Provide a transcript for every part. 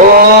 Oh!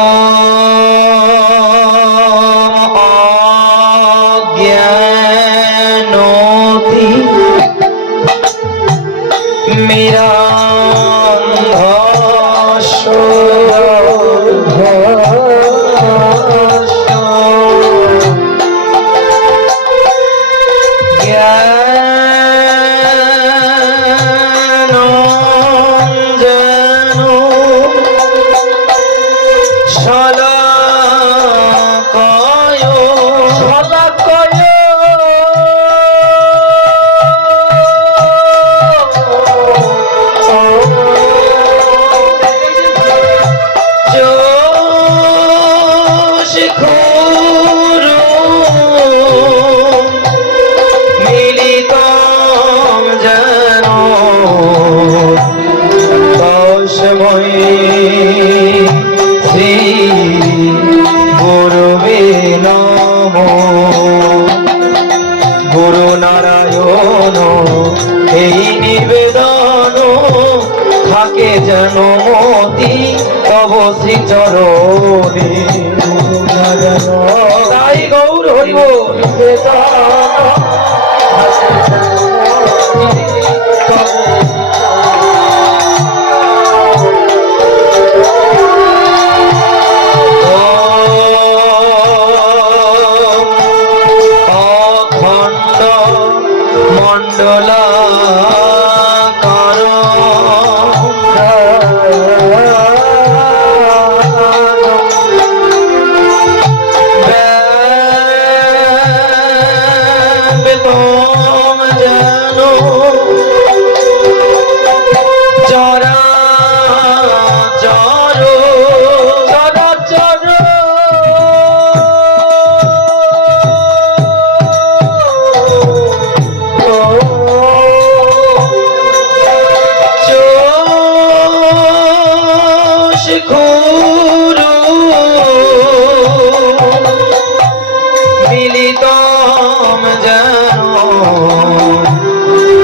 Pritam জানো।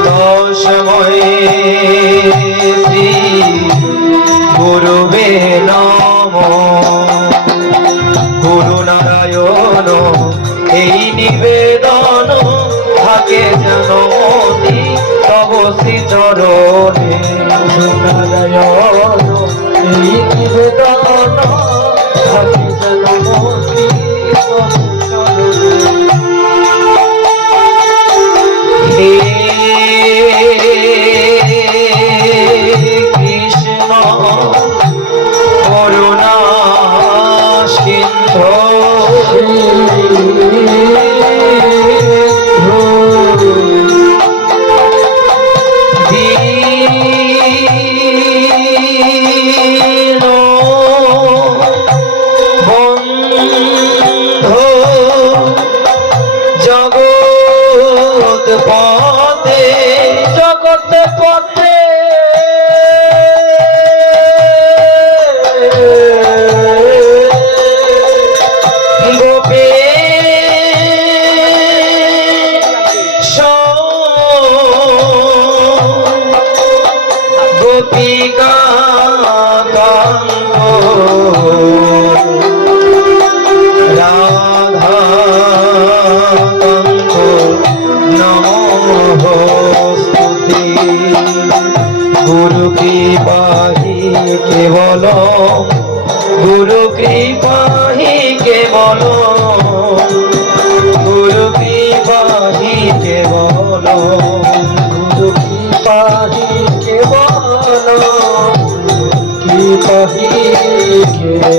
দশময়ে শ্রী গুরুবে নম। গুরু নারায়ণ, এই নিবেদন থাকে যেন মতি তব শ্রী চরণে। নারায়ণ, এই নিবেদন থাকে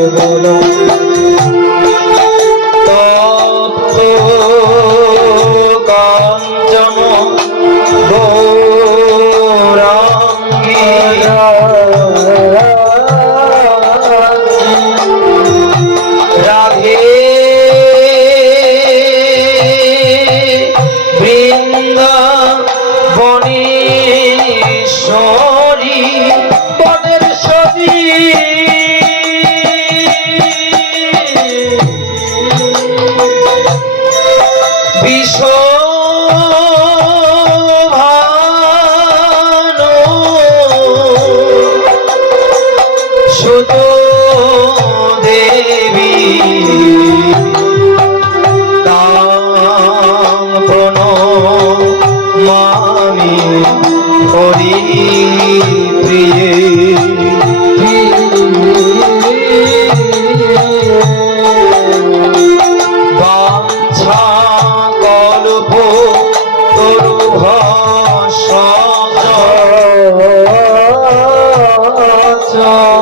বলো 하시오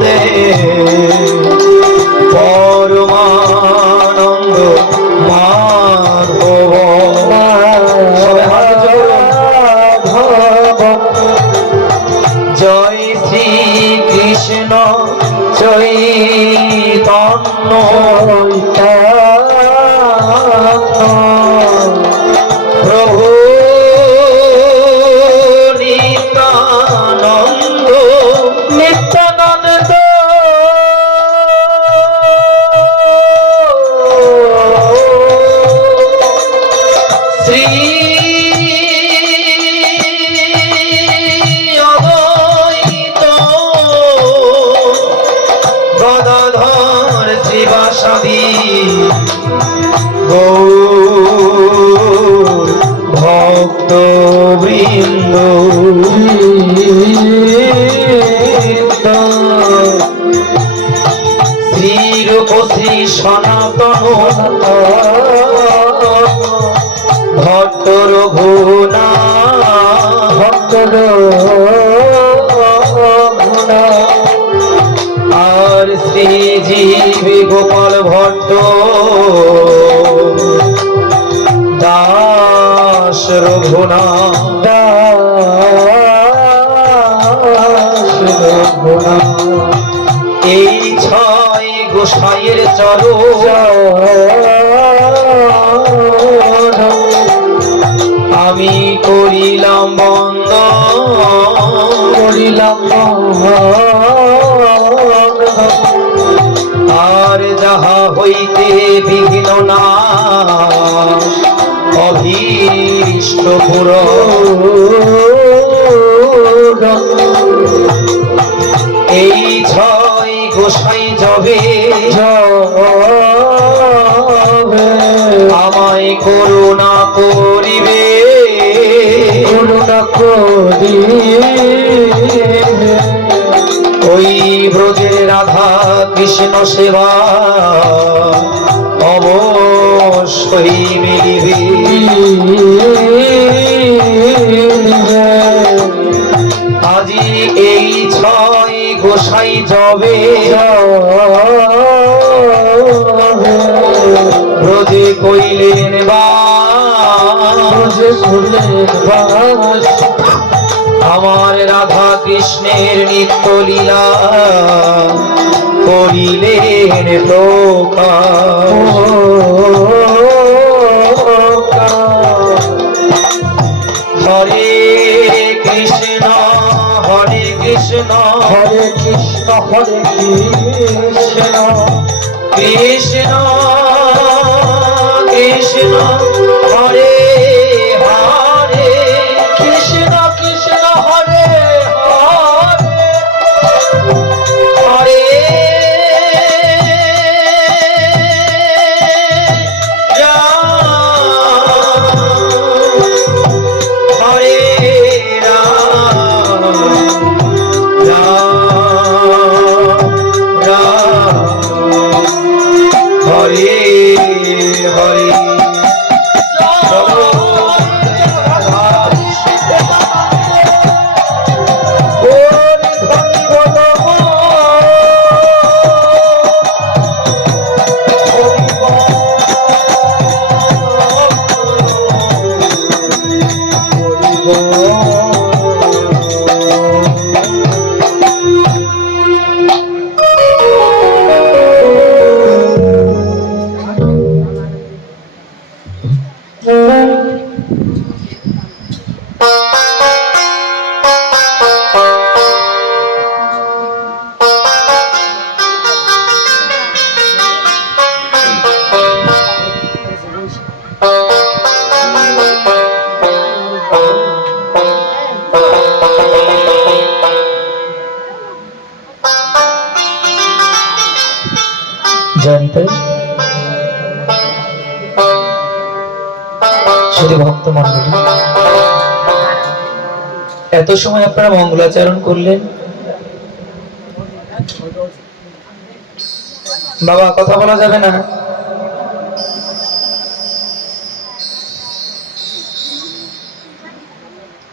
বন্দে গৌর ভক্ত বৃন্দ। শ্রীরূপ শ্রী সনাতন ভট্ট রঘুনা ভক্ত গোপাল ভট্ট। দাস রঘুনা এই ছয় গোসাইয়ের চলো আমি করিলাম বন্ধ করিলাম আর বিঘ্ন না অভীষ্ট পুর এই ছয় গোসাই যাবে আমায় করুণা করিবে। করুণা করিবে। ওই ব্রজের রাধা কৃষ্ণ সেবা। অবশ্যই মিলিবে আজি এই ছয় গোসাই যাবে ব্রজে কইলেন বা আমার রাধা কৃষ্ণের নিত্য লীলা। করিলেন হরে কৃষ্ণ হরে কৃষ্ণ হরে কৃষ্ণ হরে কৃষ্ণ কৃষ্ণ কৃষ্ণ শুধু ভক্ত মন্ডলী এত সময় আপনারা মঙ্গলাচরণ করলেন? বাবা, কথা বলা যাবে না?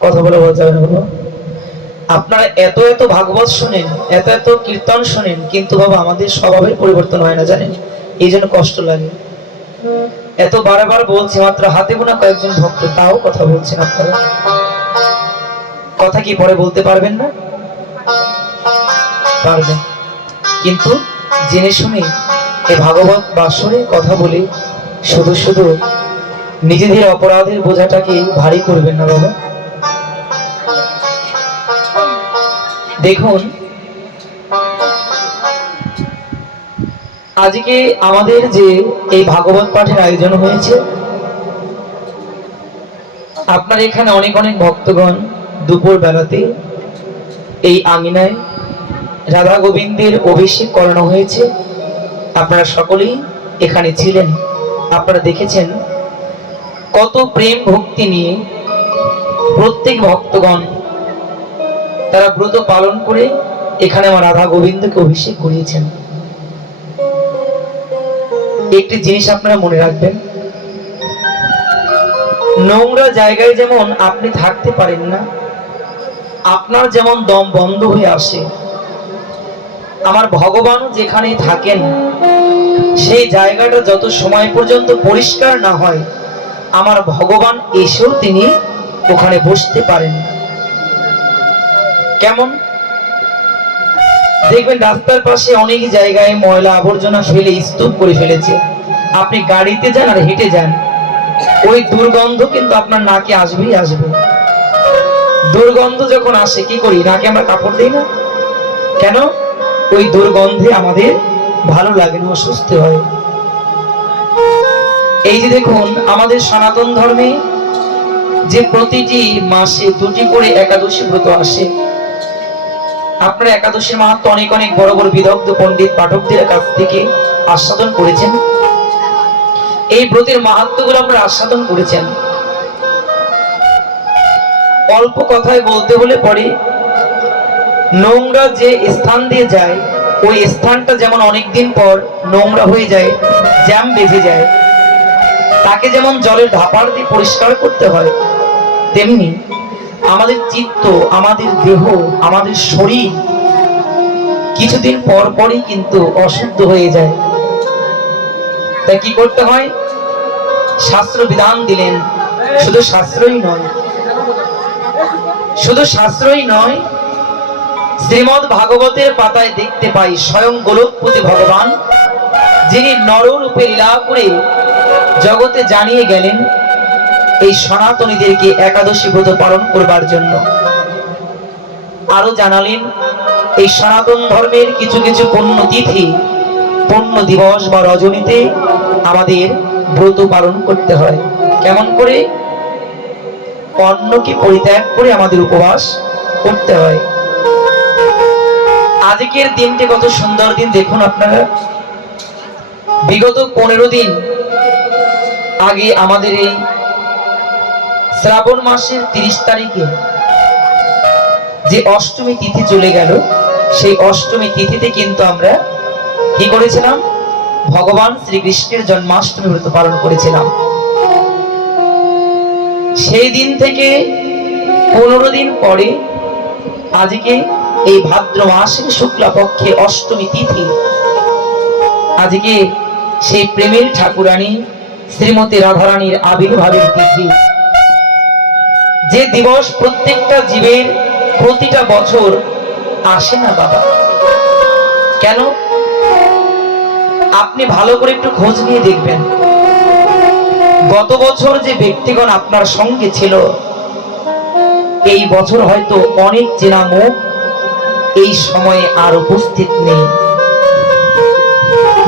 কথা বলা যাবে না আপনারা এত এত ভাগবত শোনেন, এত এত কীর্তন শোনেন, কিন্তু বাবা, আমাদের স্বভাবের পরিবর্তন হয় না, জানেন? এই জন্য কষ্ট লাগে। এত বারবার বলছি, মাত্র হাতে গোনা কয়েকজন ভক্ত, তাও কথা বলছেন আপনারা? কথা কি পরে বলতে পারবেন না? পারবেন। কিন্তু জেনে শুনে এ ভাগবত বাসরে কথা বলে শুধু শুধু নিজেদের অপরাধের বোঝাটাকে ভারী করবেন না বাবা। দেখুন আজকে আমাদের যে এই ভাগবত পাঠের আয়োজন হয়েছে, আপনার এখানে অনেক অনেক ভক্তগণ দুপুর বেলাতে এই আঙিনায় রাধা গোবিন্দের অভিষেক করানো হয়েছে। আপনারা সকলেই এখানে ছিলেন, আপনারা দেখেছেন কত প্রেম ভক্তি নিয়ে প্রত্যেক ভক্তগণ তারা ব্রত পালন করে এখানে আমার রাধা গোবিন্দকে অভিষেক করিয়েছেন। একটি জিনিস আপনারা মনে রাখবেন। নোংরা জায়গায় যেমন আপনি থাকতে পারেন না, আপনার যেমন দম বন্ধ হয়ে আসে, আমার ভগবানও যেখানে থাকেন, সেই জায়গাটা যত সময় পর্যন্ত পরিষ্কার না হয়, আমার ভগবান এসেও তিনি ওখানে বসতে পারেন কেমন? দেখবেন রাস্তার পাশে অনেক জায়গায় ময়লা আবর্জনা ফেলে স্তূপ করে ফেলেছে। আপনি গাড়িতে যান আর হেঁটে যান। ওই দুর্গন্ধ কিন্তু আপনার নাকে আসবেই আসবে। দুর্গন্ধ যখন আসে, কি করি? নাকে আমরা কাপড় দিই না? কেন? ওই দুর্গন্ধে আমাদের ভালো লাগে না, অসুস্থ হয়। এই যে দেখুন, আমাদের সনাতন ধর্মে যে প্রতিটি মাসে দুটি করে একাদশী ব্রত আসে। আপনারা একাদশীর মাহাত্ম অনেক অনেক বড় বড় বিদগ্ধ পণ্ডিত পাঠকদের কাছ থেকে আস্বাদন করেছেন। এই ব্রতের মাহাত্মগুলো আপনারা আস্বাদন করেছেন। অল্প কথায় বলতে হলে পরে নোংরা যে স্থান দিয়ে যায়, ওই স্থানটা যেমন অনেকদিন পর নোংরা হয়ে যায়, জ্যাম বেঁধে যায়, তাকে যেমন জলের ধাপার দিয়ে পরিষ্কার করতে হয়, তেমনি আমাদের চিত্ত, আমাদের দেহ, আমাদের শরীর কিছুদিন পর পরই কিন্তু অশুদ্ধ হয়ে যায়। তাই কি করতে হয়? শাস্ত্র বিধান দিলেন, শুধু শাস্ত্রই নয়। শুধু শাস্ত্রই নয়, শ্রীমদ ভাগবতের পাতায় দেখতে পাই, স্বয়ং গোলকপতি ভগবান, যিনি নররূপে লীলা করে জগতে জানিয়ে গেলেন এই সনাতনীদেরকে একাদশী ব্রত পালন করবার জন্য। আরও জানালেন, এই সনাতন ধর্মের কিছু কিছু পুণ্য তিথি পুণ্য দিবস বা রজনীতে আমাদের ব্রত পালন করতে হয়। কেমন করে? অন্নকে পরিত্যাগ করে আমাদের উপবাস করতে হয়। আজকের দিনটি কত সুন্দর দিন দেখুন আপনারা। বিগত পনেরো দিন আগে আমাদের এই শ্রাবণ মাসের তিরিশ তারিখে যে অষ্টমী তিথি চলে গেল, সেই অষ্টমী তিথিতে কিন্তু আমরা কি করেছিলাম? ভগবান শ্রীকৃষ্ণের জন্মাষ্টমী ব্রত পালন করেছিলাম। সেই দিন থেকে পনেরো দিন পরে আজকে এই ভাদ্র মাসের শুক্লা পক্ষে অষ্টমী তিথি। আজকে সেই প্রেমের ঠাকুরানী শ্রীমতী রাধারানীর আবির্ভাবের তিথি। যে দিবস প্রত্যেকটা জীবের প্রতিটা বছর আসে না, বাবা। কেন? আপনি ভালো করে একটু খোঁজ নিয়ে দেখবেন। গত বছর যে ব্যক্তিগণ আপনার সঙ্গে ছিল, এই বছর হয়তো অনেক চেনা মুখ এই সময়ে আর উপস্থিত নেই।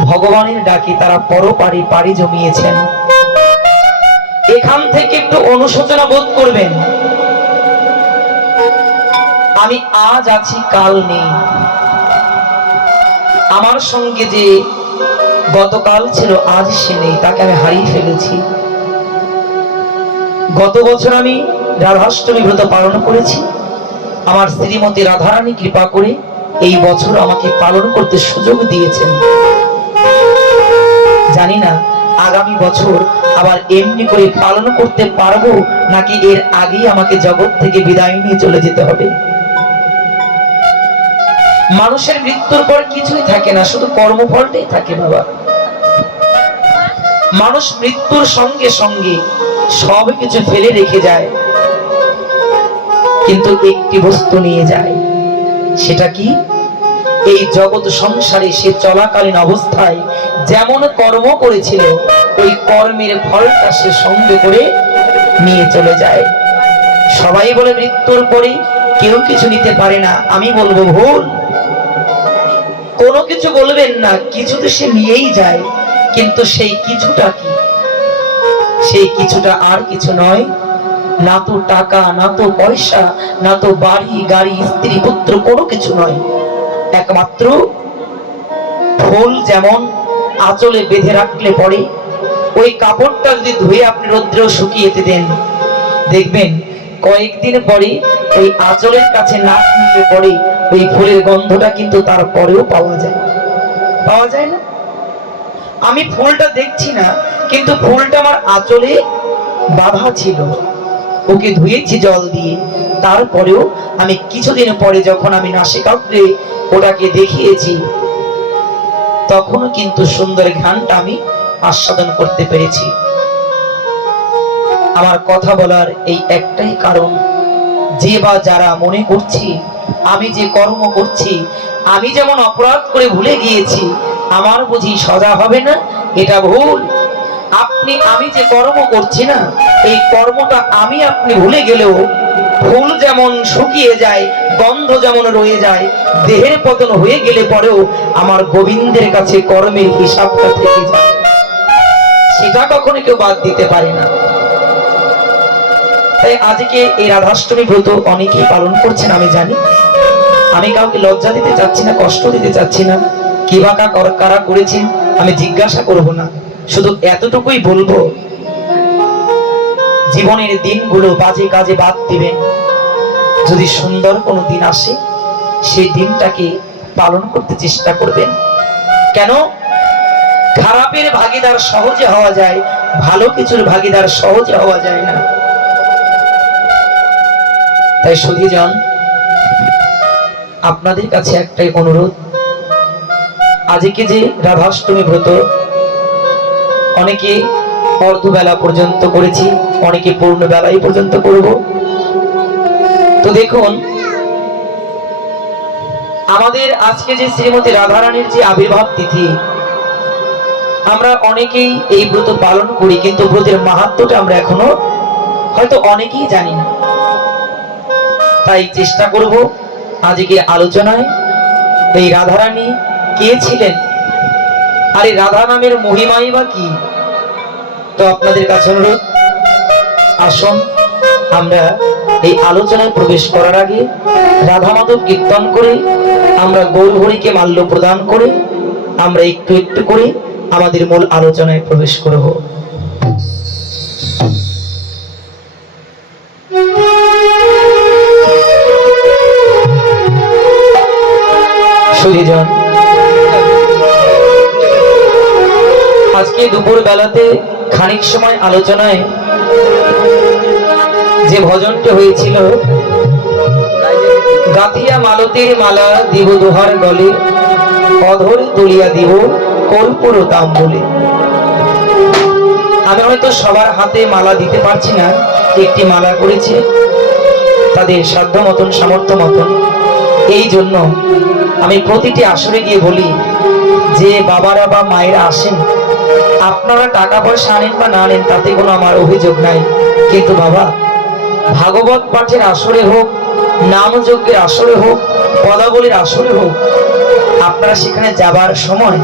ভগবানের ডাকে তারা পরপারে পাড়ি জমিয়েছেন। একটু অনুশোচনা বোধ করবেন। আমি আজ আছি, কাল নেই। আমার সঙ্গে যে গতকাল ছিল, আজ সে নেই, তাকে আমি হারিয়ে ফেলেছি। গত বছর আমি রাধাষ্টমী ব্রত পালন করেছি। আমার শ্রীমতী রাধারানী কৃপা করে এই বছর আমাকে পালন করতে সুযোগ দিয়েছেন। জানি না আগামী বছর আবার এমনি করে পালন করতে পারব নাকি এর আগেই আমাকে জগৎ থেকে বিদায় নিয়ে চলে যেতে হবে? মানুষের মৃত্যুর পর কিছুই থাকে না, শুধু কর্মফলটাই থাকে বাবা। মানুষ মৃত্যুর সঙ্গে সঙ্গে সব কিছু ফেলে রেখে যায়, কিন্তু একটি বস্তু নিয়ে যায়, সেটা কি? এই জগৎ সংসারে সে চলাকালীন অবস্থায় যেমন কর্ম করেছিল, ওই কর্মের ফলটা সে সঙ্গে করে নিয়ে চলে যায়। সবাই বলে, মৃত্যুর পরে কেউ কিছু নিতে পারে না। আমি বলব, ভুল। কোনো কিছু বলবেন না, কিছু তো সে নিয়েই যায়, কিন্তু সেই কিছুটা কি? সেই কিছুটা আর কিছু নয়। না তো টাকা, না তো পয়সা, না তো বাড়ি, গাড়ি, স্ত্রী, পুত্র, কোনো কিছু নয়। একমাত্র ফুল যেমন আঁচলে বেঁধে রাখলে পরে ওই কাপড়টা যদি ধুয়ে আপনি রৌদ্র শুকিয়ে দেন দেখবেন কয়েকদিন পরে ওই আঁচলের কাছে নাক নিতে পরে ওই ফুলের গন্ধটা কিন্তু তারপরেও পাওয়া যায়। পাওয়া যায় না? আমি ফুলটা দেখছি না, কিন্তু ফুলটা আমার আঁচলে বাধা ছিল। ওকে ধুয়েছি জল দিয়ে। তারপরেও আমি কিছুদিন পরে যখন আমি নাসিকাগ্রে ওটাকে দেখিয়েছি। তখনও কিন্তু সুন্দর ঘ্রাণটা আমি আস্বাদন করতে পেরেছি। আমার কথা বলার এই একটাই কারণ, যে বা যারা মনে করছি, আমি যে কর্ম করছি, আমি যেমন অপরাধ করে ভুলে গিয়েছি, আমার বুঝি সজা হবে না? এটা ভুল। আপনি, আমি যে কর্ম করছি না, এই কর্মটা আমি আপনি ভুলে গেলেও ফুল যেমন শুকিয়ে যায়, গন্ধ যেমন রয়ে যায়, দেহের পতন হয়ে গেলে পরেও আমার গোবিন্দের কাছে কর্মের হিসাবটা থেকে যায়। সেটা কখনো কেউ বাদ দিতে পারে না। তাই আজকে এই রাধাষ্টমী ব্রত অনেকেই পালন করছেন, আমি জানি। আমি কাউকে লজ্জা দিতে চাচ্ছি না, কষ্ট দিতে চাচ্ছি না। কি বা কা কারা করেছেন আমি জিজ্ঞাসা করব না। শুধু এতটুকুই বলব জীবনের দিনগুলো বাজে কাজে বাদ দিবেন যদি সুন্দর কোনো দিন আসে, সেই দিনটাকে পালন করতে চেষ্টা করবেন। কেন? খারাপের ভাগিদার সহজে হওয়া যায়, ভালো কিছুর ভাগিদার সহজে হওয়া যায় না। তাই সুধী যান আপনাদের কাছে একটাই অনুরোধ। আজকে যে রাধাষ্টমী ব্রত, অনেকে অর্ধবেলা পর্যন্ত করেছি, অনেকে পূর্ণ বেলায় পর্যন্ত করব। তো দেখুন, আমাদের আজকে যে শ্রীমতী রাধারানীর যে আবির্ভাব তিথি, আমরা অনেকেই এই ব্রত পালন করি, কিন্তু ব্রতের মাহাত্মটা আমরা এখনও হয়তো অনেকেই জানি না। তাই চেষ্টা করব আজকে আলোচনায় এই রাধারানী কে ছিলেন? আর এই রাধা নামের মহিমাই বা কি? তো আপনাদের কাছে অনুরোধ, আসুন আমরা এই আলোচনায় প্রবেশ করার আগে রাধা মাধব কীর্তন করে, আমরা গৌরহরিকে মাল্য প্রদান করে, আমরা একটু একটু করে আমাদের মূল আলোচনায় প্রবেশ করব। আজকে দুপুর বেলাতে খানিক সময় আলোচনায় যে ভজনটি হয়েছিল, গাথিয়া মালতের মালা দিব দোহার গলে, অধর তুলিয়া দিব কর্পূর দাম বলে আমি হয়তো সবার হাতে মালা দিতে পারছি না, একটি মালা করেছে, তাদের সাধ্য মতন, সামর্থ্য মতন। এই জন্য আমি প্রতিটি আসরে গিয়ে বলি, যে বাবারা বা মায়েরা আসেন আপনারা টাকা পয়সা আনেন বা না আনেন, তাতে কোনো আমার অভিযোগ নাই। কিন্তু বাবা, ভাগবত পাঠের আসরে হোক, নামযজ্ঞের আসরে হোক, পদাবলীর আসরে হোক, আপনারা সেখানে যাবার সময়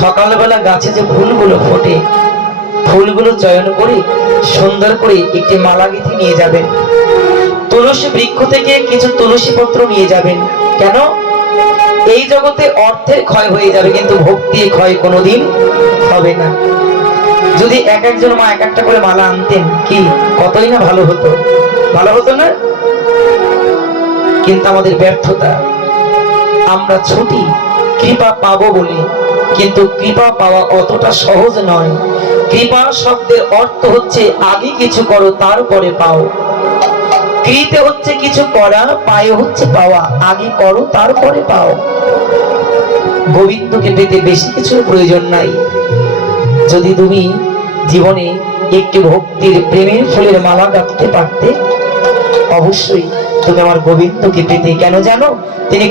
সকালবেলা গাছে যে ফুলগুলো ফোটে, ফুলগুলো চয়ন করে, সুন্দর করে একটি মালা গেঁথে নিয়ে যাবেন। তুলসী বৃক্ষ থেকে কিছু তুলসী পত্র নিয়ে যাবেন। কেন? এই জগতে অর্থের ক্ষয় হয়ে যাবে, কিন্তু ভক্তির ক্ষয় কোনোদিন হবে না। যদি এক একজন মা এক একটা করে মালা আনতেন, কি কতই না ভালো হতো? ভালো হতো না? কিন্তু আমাদের ব্যর্থতা, আমরা ছুটি, কৃপা পাবো বলে। কিন্তু কৃপা পাওয়া অতটা সহজ নয়। কৃপা শব্দের অর্থ হচ্ছে, আগে কিছু করো, তারপরে পাও। কৃতে হচ্ছে কিছু করা, পায়ে হচ্ছে পাওয়া। আগে করো, তারপরে পাও। গোবিন্দকে পেতে বেশি কিছুর প্রয়োজন নাই। যদি তুমি জীবনে একটি ভক্তির প্রেমের ফুলের মালা গাঁথতে পারতে, অবশ্যই তুমি আমার গোবিন্দকে পেতে। কেন জানো? তিনি